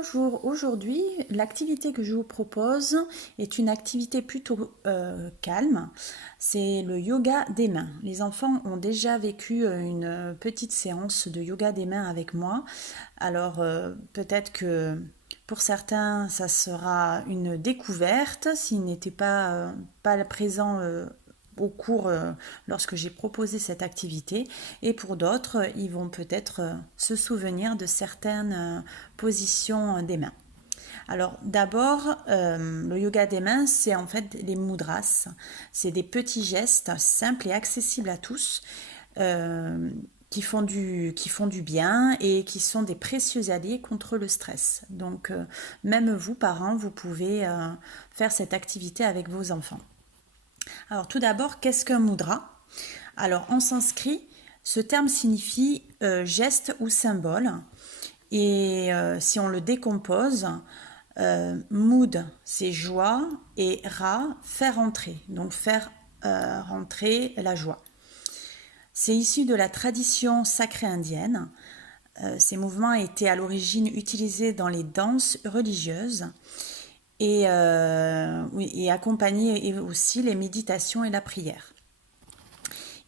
Bonjour, aujourd'hui l'activité que je vous propose est une activité plutôt calme, c'est le yoga des mains. Les enfants ont déjà vécu une petite séance de yoga des mains avec moi, alors peut-être que pour certains ça sera une découverte s'ils n'étaient pas présents au cours lorsque j'ai proposé cette activité, et pour d'autres ils vont peut-être se souvenir de certaines positions des mains. Alors d'abord, le yoga des mains, c'est en fait les mudras. C'est des petits gestes simples et accessibles à tous, qui font du bien et qui sont des précieux alliés contre le stress. Donc même vous, parents, vous pouvez faire cette activité avec vos enfants. Alors tout d'abord, qu'est-ce qu'un mudra? Alors en sanskrit, ce terme signifie geste ou symbole. Et si on le décompose, mood, c'est joie, et ra, faire entrer. Donc faire rentrer la joie. C'est issu de la tradition sacrée indienne. Ces mouvements étaient à l'origine utilisés dans les danses religieuses et accompagnaient aussi les méditations et la prière.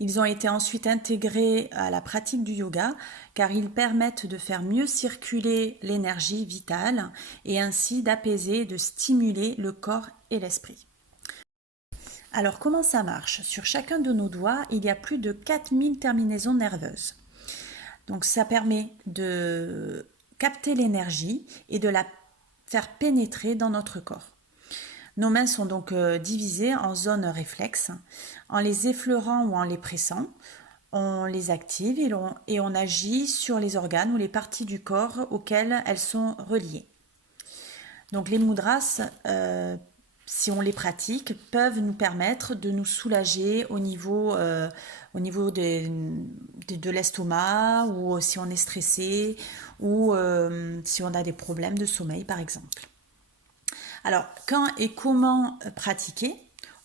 Ils ont été ensuite intégrés à la pratique du yoga car ils permettent de faire mieux circuler l'énergie vitale et ainsi d'apaiser, de stimuler le corps et l'esprit. Alors comment ça marche? Sur chacun de nos doigts, il y a plus de 4000 terminaisons nerveuses. Donc ça permet de capter l'énergie et de la faire pénétrer dans notre corps. Nos mains sont donc divisées en zones réflexes. En les effleurant ou en les pressant, on les active et on agit sur les organes ou les parties du corps auxquelles elles sont reliées. Donc les mudras, si on les pratique, peuvent nous permettre de nous soulager au niveau de l'estomac, ou si on est stressé, ou si on a des problèmes de sommeil par exemple. Alors, quand et comment pratiquer?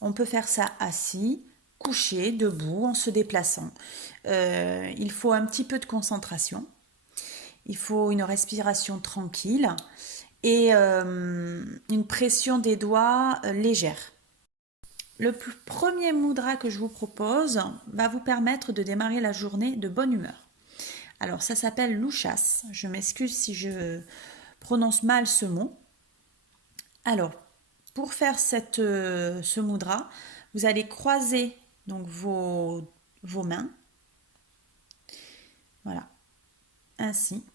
On peut faire ça assis, couché, debout, en se déplaçant. Il faut un petit peu de concentration. Il faut une respiration tranquille et une pression des doigts légère. Le premier mudra que je vous propose va vous permettre de démarrer la journée de bonne humeur. Alors, ça s'appelle l'ushas. Je m'excuse si je prononce mal ce mot. Alors, pour faire ce mudra, vous allez croiser donc vos mains. Voilà, ainsi.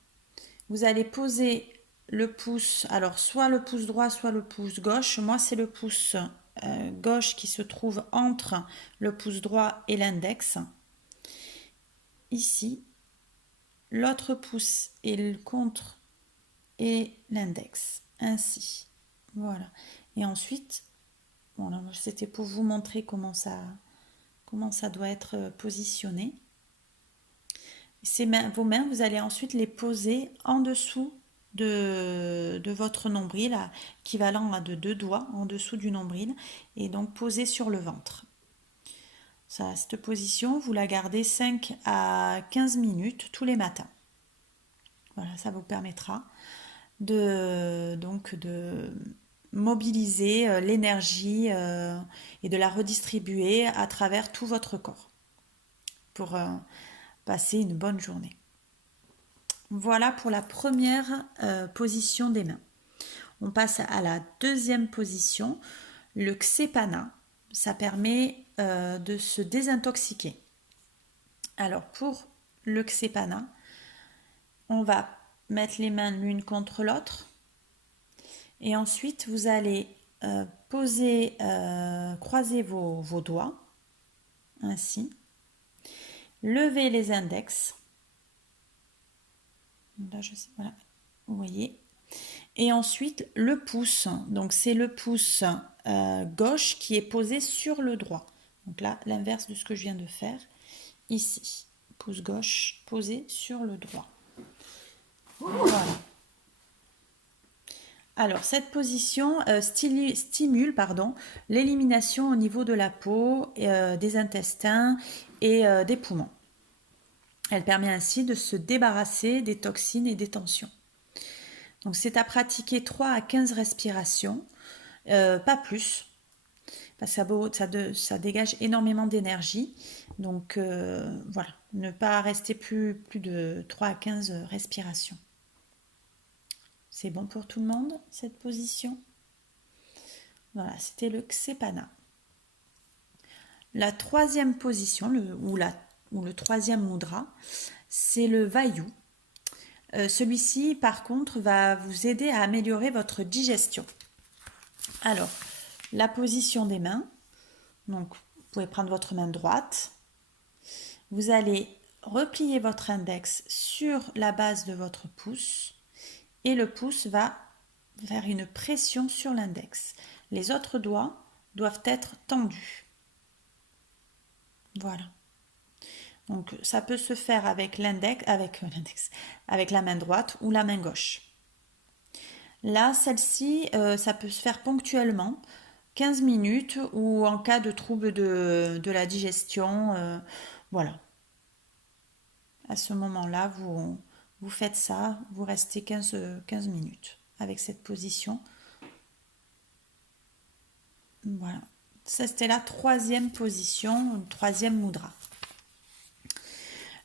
Vous allez poser le pouce, alors soit le pouce droit, soit le pouce gauche. Moi, c'est le pouce gauche qui se trouve entre le pouce droit et l'index. Ici, l'autre pouce est le contre et l'index. Ainsi. Voilà. Et ensuite, voilà, c'était pour vous montrer comment ça doit être positionné. Vos mains, vous allez ensuite les poser en dessous de votre nombril, équivalent de 2 doigts en dessous du nombril, et donc poser sur le ventre. Cette position, vous la gardez 5 à 15 minutes tous les matins. Voilà, ça vous permettra de mobiliser l'énergie et de la redistribuer à travers tout votre corps pour passer une bonne journée. Voilà pour la première position des mains. On passe à la deuxième position, le Ksepana. Ça permet de se désintoxiquer. Alors pour le Ksepana, on va mettre les mains l'une contre l'autre. Et ensuite, vous allez croiser vos doigts, ainsi. Lever les index. Là, voilà, vous voyez. Et ensuite, le pouce. Donc, c'est le pouce gauche qui est posé sur le droit. Donc là, l'inverse de ce que je viens de faire. Ici, pouce gauche posé sur le droit. Voilà. Alors, cette position stimule l'élimination au niveau de la peau, des intestins et des poumons. Elle permet ainsi de se débarrasser des toxines et des tensions. Donc c'est à pratiquer 3 à 15 respirations, pas plus, parce que ça dégage énormément d'énergie. Donc voilà, ne pas rester plus de 3 à 15 respirations. C'est bon pour tout le monde, cette position? Voilà, c'était le Ksepana. La troisième position, ou le troisième mudra, c'est le Vayu. Celui-ci, par contre, va vous aider à améliorer votre digestion. Alors, la position des mains. Donc, vous pouvez prendre votre main droite. Vous allez replier votre index sur la base de votre pouce et le pouce va faire une pression sur l'index. Les autres doigts doivent être tendus. Voilà. Donc ça peut se faire avec avec la main droite ou la main gauche. Là, celle-ci, ça peut se faire ponctuellement, 15 minutes ou en cas de trouble de la digestion. Voilà. À ce moment-là, vous faites ça, vous restez 15 minutes avec cette position. Voilà. Ça, c'était la troisième position, une troisième mudra.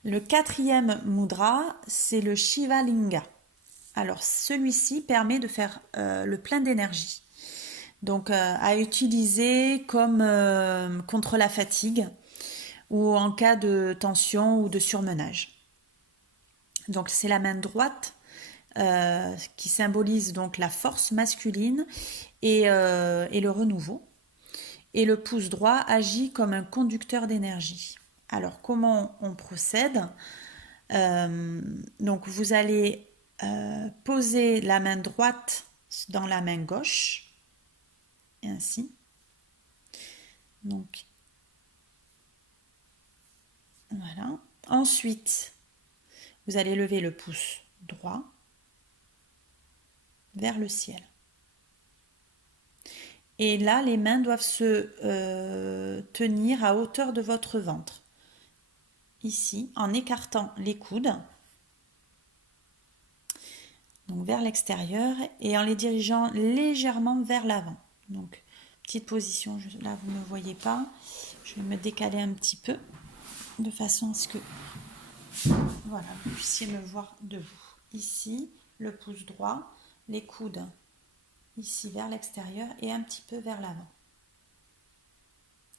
Le quatrième mudra, c'est le Shiva Linga. Alors, celui-ci permet de faire le plein d'énergie. Donc, à utiliser comme contre la fatigue ou en cas de tension ou de surmenage. Donc, c'est la main droite qui symbolise donc la force masculine et le renouveau. Et le pouce droit agit comme un conducteur d'énergie. Alors, comment on procède? Donc, vous allez poser la main droite dans la main gauche, et ainsi. Donc, voilà. Ensuite, vous allez lever le pouce droit vers le ciel. Et là, les mains doivent se tenir à hauteur de votre ventre. Ici, en écartant les coudes, donc vers l'extérieur, et en les dirigeant légèrement vers l'avant. Donc, petite position, là vous ne me voyez pas. Je vais me décaler un petit peu, de façon à ce que voilà, vous puissiez me voir debout. Ici, le pouce droit, les coudes ici vers l'extérieur et un petit peu vers l'avant.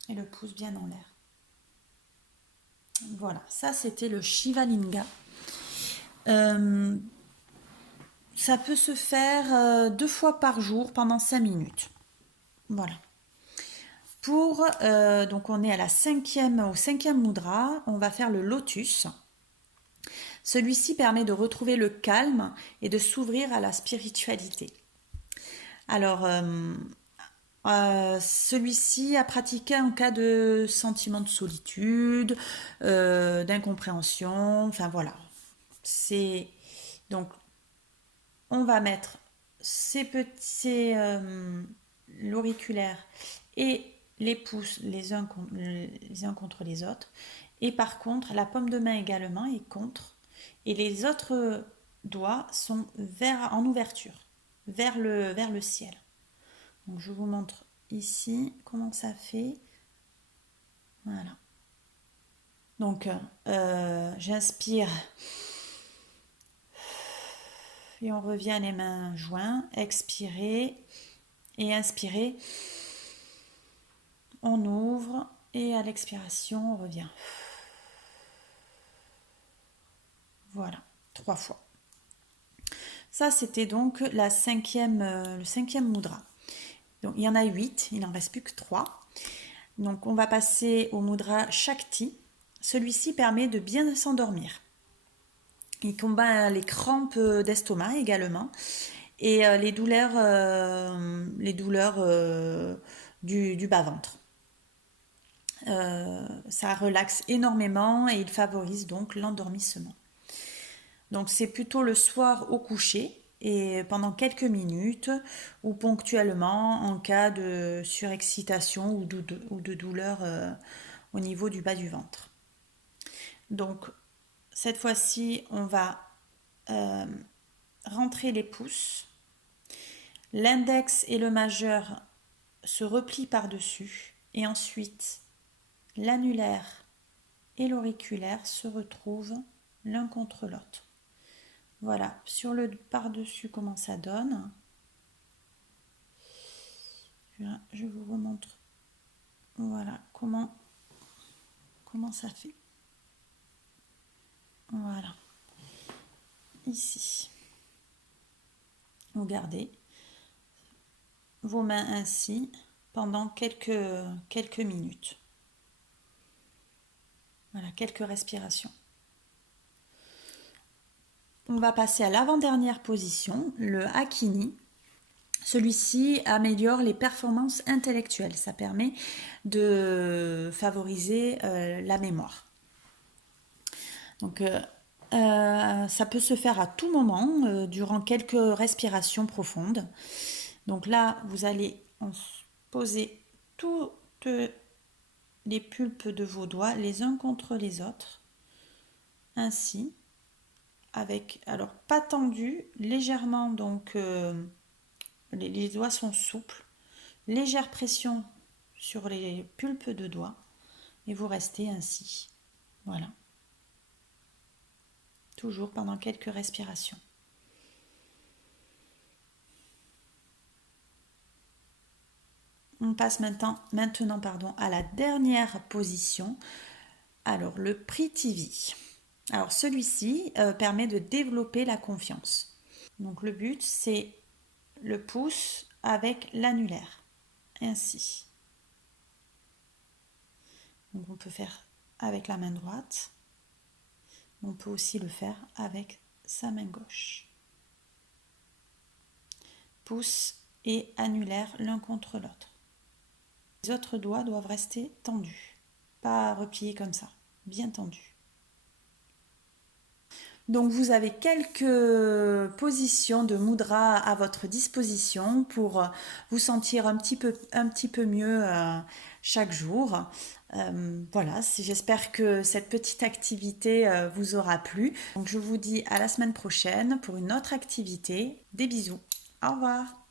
Et le pouce bien en l'air. Voilà, ça c'était le Shiva Linga. Ça peut se faire 2 fois par jour pendant 5 minutes. Voilà. Donc on est au cinquième mudra, on va faire le lotus. Celui-ci permet de retrouver le calme et de s'ouvrir à la spiritualité. Alors, celui-ci à pratiquer en cas de sentiment de solitude, d'incompréhension, enfin voilà. Donc, on va mettre l'auriculaire et les pouces les uns contre les autres. Et par contre, la paume de main également est contre. Et les autres doigts sont en ouverture, vers le ciel. Donc je vous montre ici comment ça fait. Voilà. Donc j'inspire et on revient les mains jointes. Expirer et inspirer. On ouvre et à l'expiration on revient. Voilà, 3 fois. Ça, c'était donc le cinquième mudra. Donc, il y en a 8, il n'en reste plus que 3. Donc, on va passer au mudra Shakti. Celui-ci permet de bien s'endormir. Il combat les crampes d'estomac également et les douleurs du bas-ventre. Ça relaxe énormément et il favorise donc l'endormissement. Donc c'est plutôt le soir au coucher et pendant quelques minutes ou ponctuellement en cas de surexcitation ou de douleur au niveau du bas du ventre. Donc cette fois-ci on va rentrer les pouces. L'index et le majeur se replient par-dessus. Et ensuite, l'annulaire et l'auriculaire se retrouvent l'un contre l'autre. Voilà, sur le par-dessus, comment ça donne. Je vous remontre. Voilà, comment ça fait. Voilà. Ici. Vous gardez vos mains ainsi pendant quelques minutes. Voilà, quelques respirations. On va passer à l'avant-dernière position, le Hakini. Celui-ci améliore les performances intellectuelles. Ça permet de favoriser la mémoire. Donc, ça peut se faire à tout moment, durant quelques respirations profondes. Donc là, vous allez poser toutes les pulpes de vos doigts les uns contre les autres. Ainsi, avec, alors pas tendu, légèrement, donc les doigts sont souples, légère pression sur les pulpes de doigts et vous restez ainsi. Voilà. Toujours pendant quelques respirations. On passe maintenant à la dernière position. Alors, le Prithvi. Alors, celui-ci permet de développer la confiance. Donc, le but, c'est le pouce avec l'annulaire. Ainsi. Donc, on peut faire avec la main droite. On peut aussi le faire avec sa main gauche. Pouce et annulaire l'un contre l'autre. Les autres doigts doivent rester tendus, pas repliés comme ça, bien tendus. Donc vous avez quelques positions de mudra à votre disposition pour vous sentir un petit peu mieux chaque jour. Voilà, j'espère que cette petite activité vous aura plu. Donc je vous dis à la semaine prochaine pour une autre activité. Des bisous. Au revoir.